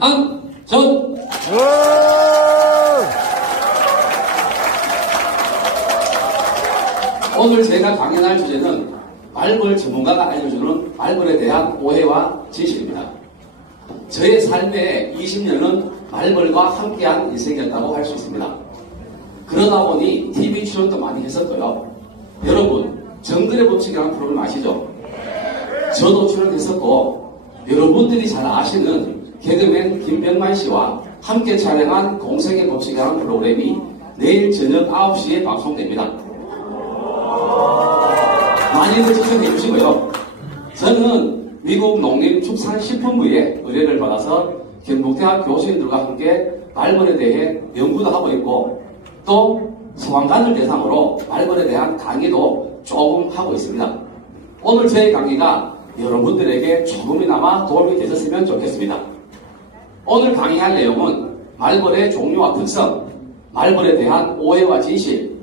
최양전. 오늘 제가 강연할 주제는 말벌 전문가가 알려주는 말벌에 대한 오해와 진실입니다. 저의 삶의 20년은 말벌과 함께한 인생이었다고 할 수 있습니다. 그러다 보니 TV 출연도 많이 했었고요. 여러분, 정글의 법칙이라는 프로그램 아시죠? 저도 출연했었고, 여러분들이 잘 아시는 개그맨 김병만 씨와 함께 촬영한 공생의 법칙이라는 프로그램이 내일 저녁 9시에 방송됩니다. 많이들 시청해 주시고요. 저는 미국 농림축산식품부의 의뢰를 받아서 경북대학 교수님들과 함께 말벌에 대해 연구도 하고 있고, 또 소방관을 대상으로 말벌에 대한 강의도 조금 하고 있습니다. 오늘 저의 강의가 여러분들에게 조금이나마 도움이 되셨으면 좋겠습니다. 오늘 강의할 내용은 말벌의 종류와 특성, 말벌에 대한 오해와 진실,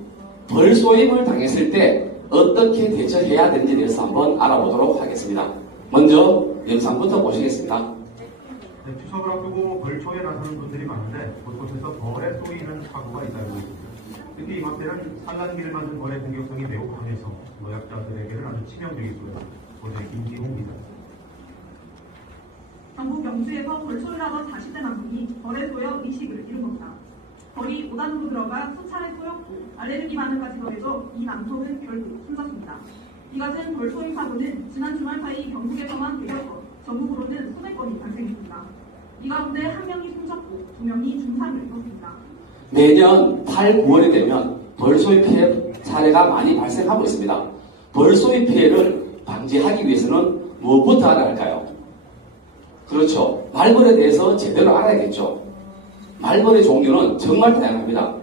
벌쏘임을 당했을 때 어떻게 대처해야 되는지에 대해서 한번 알아보도록 하겠습니다. 먼저 영상부터 보시겠습니다. 네, 추석을 앞두고 벌초에 나서는 분들이 많은데 곳곳에서 벌에 쏘이는 사고가 잇따르고 있습니다. 특히 이맘때는 산란기를 맞은 벌의 공격성이 매우 강해서 노약자들에게는 아주 치명적이고요. 오늘 김기홍 기자. 전북 영주에서 벌초를 하던 40대 남성이 벌에 쏘여 의식을 잃은 겁니다. 벌이 5단으로 들어가 수차례 쏘였고 알레르기 반응까지 더해져 이 남성은 결국 숨졌습니다. 이 같은 벌쏘임 사고는 지난 주말 사이 경북에서만 100여 건, 전국으로는 수백 건이 발생했습니다. 이 가운데 한 명이 숨졌고 2명이 중상을 입었습니다. 매년 8, 9월이 되면 벌쏘임 피해 사례가 많이 발생하고 있습니다. 벌쏘임 피해를 방지하기 위해서는 무엇부터 알아야 할까요? 그렇죠. 말벌에 대해서 제대로 알아야겠죠. 말벌의 종류는 정말 다양합니다.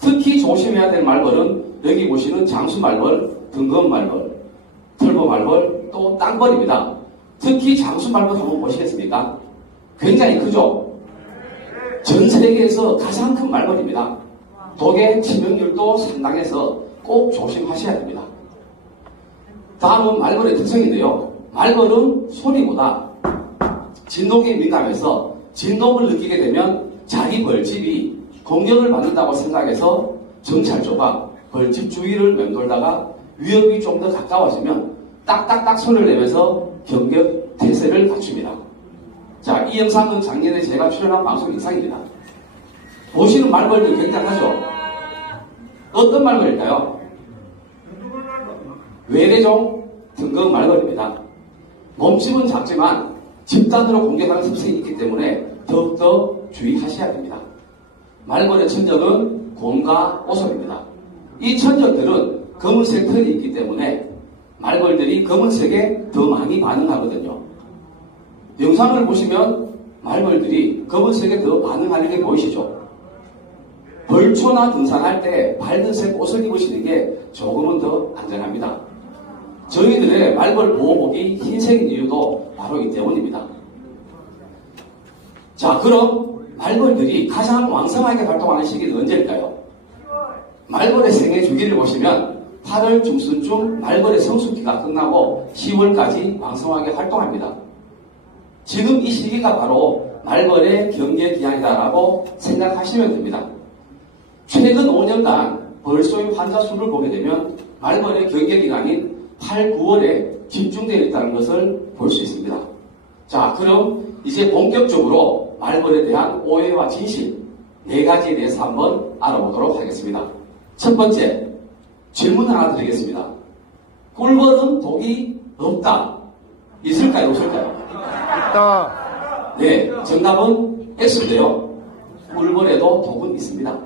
특히 조심해야 될 말벌은 여기 보시는 장수말벌, 등검말벌, 털보말벌, 또 땅벌입니다. 특히 장수말벌 한번 보시겠습니까? 굉장히 크죠? 전 세계에서 가장 큰 말벌입니다. 독의 치명률도 상당해서 꼭 조심하셔야 됩니다. 다음은 말벌의 특성인데요. 말벌은 소리보다 진동에 민감해서 진동을 느끼게 되면 자기 벌집이 공격을 받는다고 생각해서 정찰조가 벌집 주위를 맴돌다가 위협이 좀 더 가까워지면 딱딱딱 소리를 내면서 경계 태세를 갖춥니다. 자, 이 영상은 작년에 제가 출연한 방송 영상입니다. 보시는 말벌들 굉장하죠? 어떤 말벌일까요? 외래종 등급 말벌입니다. 몸집은 작지만 집단으로 공격하는 습성이 있기 때문에 더욱더 주의하셔야 됩니다. 말벌의 천적은 곰과 오솔입니다. 이 천적들은 검은색 털이 있기 때문에 말벌들이 검은색에 더 많이 반응하거든요. 영상을 보시면 말벌들이 검은색에 더 반응하는 게 보이시죠? 벌초나 등산할 때 밝은색 옷을 입으시는 게 조금은 더 안전합니다. 저희들의 말벌 보호복이 흰색인 이유도 바로 이 때문입니다. 자, 그럼 말벌들이 가장 왕성하게 활동하는 시기는 언제일까요? 말벌의 생애 주기를 보시면 8월 중순쯤 말벌의 성숙기가 끝나고 10월까지 왕성하게 활동합니다. 지금 이 시기가 바로 말벌의 경계 기간이다라고 생각하시면 됩니다. 최근 5년간 벌쏘임 환자 수를 보게 되면 말벌의 경계 기간인 8, 9월에 집중되어 있다는 것을 볼 수 있습니다. 자, 그럼 이제 본격적으로 말벌에 대한 오해와 진실 4가지에 대해서 한번 알아보도록 하겠습니다. 첫 번째, 질문 하나 드리겠습니다. 꿀벌은 독이 없다. 있을까요? 없을까요? 있다. 네, 정답은 X인데요. 꿀벌에도 독은 있습니다.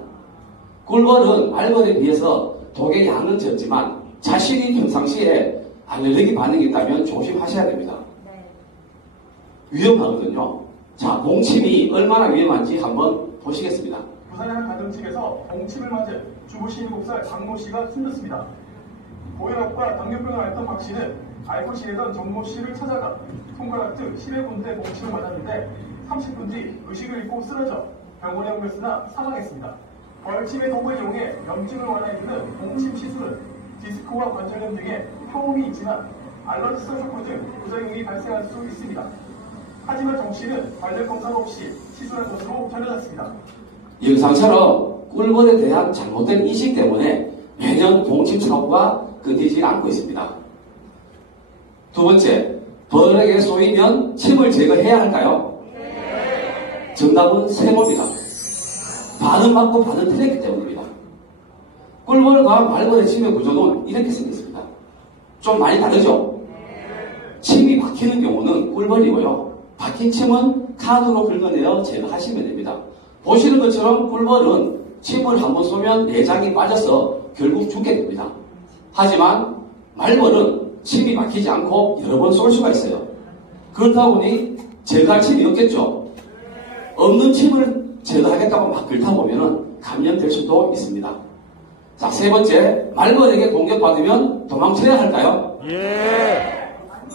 꿀벌은 말벌에 비해서 독의 양은 적지만 자신이 평상시에 알레르기 반응이 있다면 조심하셔야 됩니다. 위험하거든요. 자, 봉침이 얼마나 위험한지 한번 보시겠습니다. 부산의 한 가정집에서 봉침을 맞은 주부 7살 박모 씨가 숨졌습니다. 고혈압과 당뇨병을 앓던 박 씨는 알고 지내던 정모 씨를 찾아가 손가락 등 10여 군데 봉침을 맞았는데 30분 뒤 의식을 잃고 쓰러져 병원에 옮겼으나 사망했습니다. 벌침의 독을 이용해 염증을 완화해주는 봉침 시술은 디스크와 관절염 등의 효험이 있지만 알러지성 쇼크 등 부작용이 발생할 수 있습니다. 하지만 정 씨는 관련 검사 없이 시술한 것으로 전해졌습니다. 영상처럼 꿀벌에 대한 잘못된 인식 때문에 매년 동침 사고가 끊이지 않고 있습니다. 두 번째, 벌에게 쏘이면 침을 제거해야 할까요? 정답은 세모입니다. 반은 맞고 반은 틀렸기 때문입니다. 꿀벌과 말벌의 침의 구조는 이렇게 생겼습니다. 좀 많이 다르죠? 침이 박히는 경우는 꿀벌이고요. 박힌 침은 칸으로 긁어내어 제거하시면 됩니다. 보시는 것처럼 꿀벌은 침을 한번 쏘면 내장이 빠져서 결국 죽게 됩니다. 하지만 말벌은 침이 막히지 않고 여러 번 쏠 수가 있어요. 그렇다 보니 제거할 침이 없겠죠. 없는 침을 제거하겠다고 막 긁다 보면 감염될 수도 있습니다. 자, 세 번째, 말벌에게 공격받으면 도망쳐야 할까요?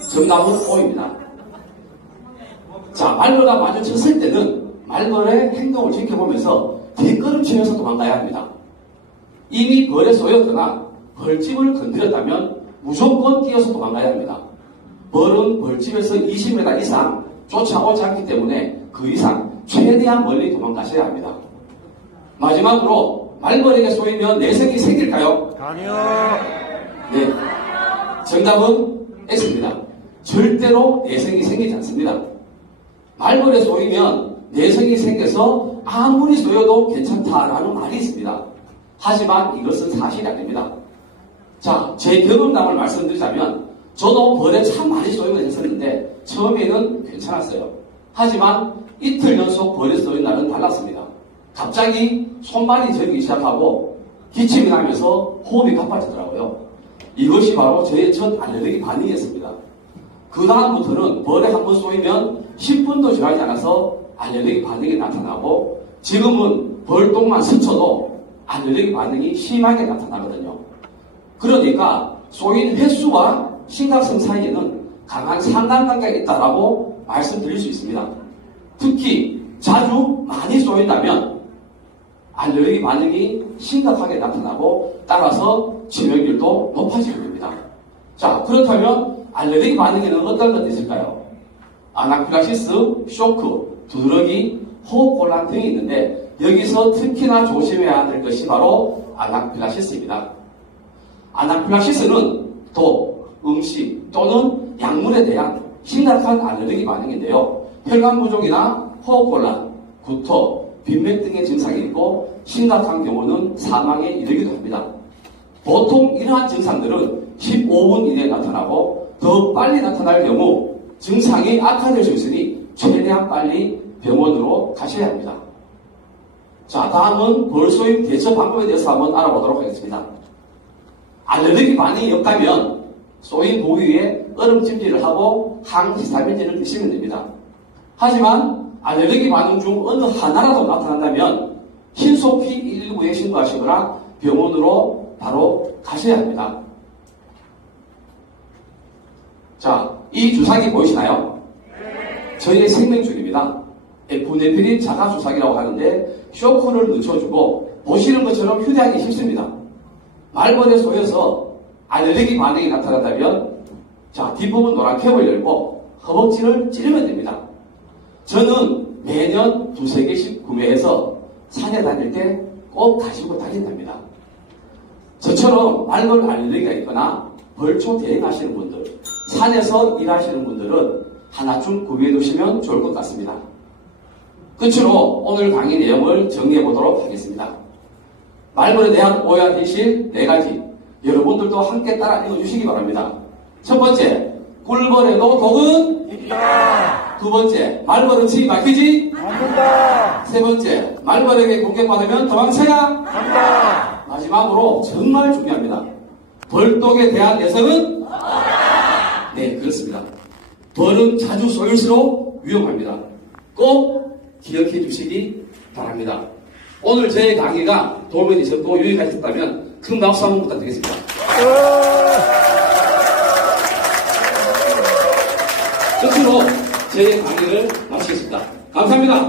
정답은 O입니다. 자, 말벌과 마주쳤을 때는 말벌의 행동을 지켜보면서 뒷걸음치면서 도망가야 합니다. 이미 벌에 쏘였거나 벌집을 건드렸다면 무조건 뛰어서 도망가야 합니다. 벌은 벌집에서 20m 이상 쫓아오지 않기 때문에 그 이상 최대한 멀리 도망가셔야 합니다. 마지막으로 말벌에게 쏘이면 내성이 생길까요? 아니요. 네. 정답은 X입니다. 절대로 내성이 생기지 않습니다. 말벌에 쏘이면 내성이 생겨서 아무리 쏘여도 괜찮다라는 말이 있습니다. 하지만 이것은 사실이 아닙니다. 자, 제 경험담을 말씀드리자면 저도 벌에 참 많이 쏘이면 했었는데 처음에는 괜찮았어요. 하지만 이틀 연속 벌에 쏘인 날은 달랐습니다. 갑자기 손발이 저리기 시작하고 기침이 나면서 호흡이 가빠지더라고요. 이것이 바로 저의 첫 알레르기 반응이었습니다. 그 다음부터는 벌에 한번 쏘이면 10분도 지나지 않아서 알레르기 반응이 나타나고 지금은 벌똥만 스쳐도 알레르기 반응이 심하게 나타나거든요. 그러니까 쏘인 횟수와 심각성 사이에는 강한 상관관계가 있다라고 말씀드릴 수 있습니다. 특히 자주 많이 쏘인다면 알레르기 반응이 심각하게 나타나고 따라서 치명률도 높아지게 됩니다. 자, 그렇다면 알레르기 반응에는 어떤 것들이 있을까요? 아나필락시스, 쇼크, 두드러기, 호흡곤란 등이 있는데 여기서 특히나 조심해야 될 것이 바로 아나필락시스입니다. 아나필락시스는 독, 음식 또는 약물에 대한 심각한 알레르기 반응인데요. 혈관 부종이나 호흡곤란, 구토, 빈맥 등의 증상이 있고 심각한 경우는 사망에 이르기도 합니다. 보통 이러한 증상들은 15분 이내에 나타나고 더 빨리 나타날 경우 증상이 악화될 수 있으니 최대한 빨리 병원으로 가셔야 합니다. 자, 다음은 벌쏘임 대처 방법에 대해서 한번 알아보도록 하겠습니다. 알레르기 반응이 없다면 쏘인 부위에 얼음찜질을 하고 항히스타민제를 드시면 됩니다. 하지만 알레르기 반응 중 어느 하나라도 나타난다면 신속히 119에 신고하시거나 병원으로 바로 가셔야 합니다. 자, 이 주사기 보이시나요? 저희의 생명줄입니다. 에프네프린 자가주사기라고 하는데 쇼크를 늦춰주고 보시는 것처럼 휴대하기 쉽습니다. 말벌에 쏘여서 알레르기 반응이 나타난다면 자, 뒷부분 노란 캡을 열고 허벅지를 찌르면 됩니다. 저는 매년 2-3개씩 구매해서 산에 다닐 때 꼭 가지고 다닌답니다. 저처럼 말벌 알레르기가 있거나 벌초 대행하시는 분들, 산에서 일하시는 분들은 하나쯤 구비해 두시면 좋을 것 같습니다. 끝으로 오늘 강의 내용을 정리해 보도록 하겠습니다. 말벌에 대한 오해와 진실 4가지 여러분들도 함께 따라 읽어주시기 바랍니다. 첫 번째, 꿀벌에도 독은 있다. 두 번째, 말벌은 침이 막히지 않는다. 세 번째, 말벌에게 공격받으면 도망쳐야 한다. 마지막으로 정말 중요합니다. 벌독에 대한 내성은 네, 그렇습니다. 벌은 자주 쏘일수록 위험합니다. 꼭 기억해 주시기 바랍니다. 오늘 저의 강의가 도움이 되셨고 유익하셨다면 큰 박수 한번 부탁드리겠습니다. 끝으로 저의 강의를 마치겠습니다. 감사합니다.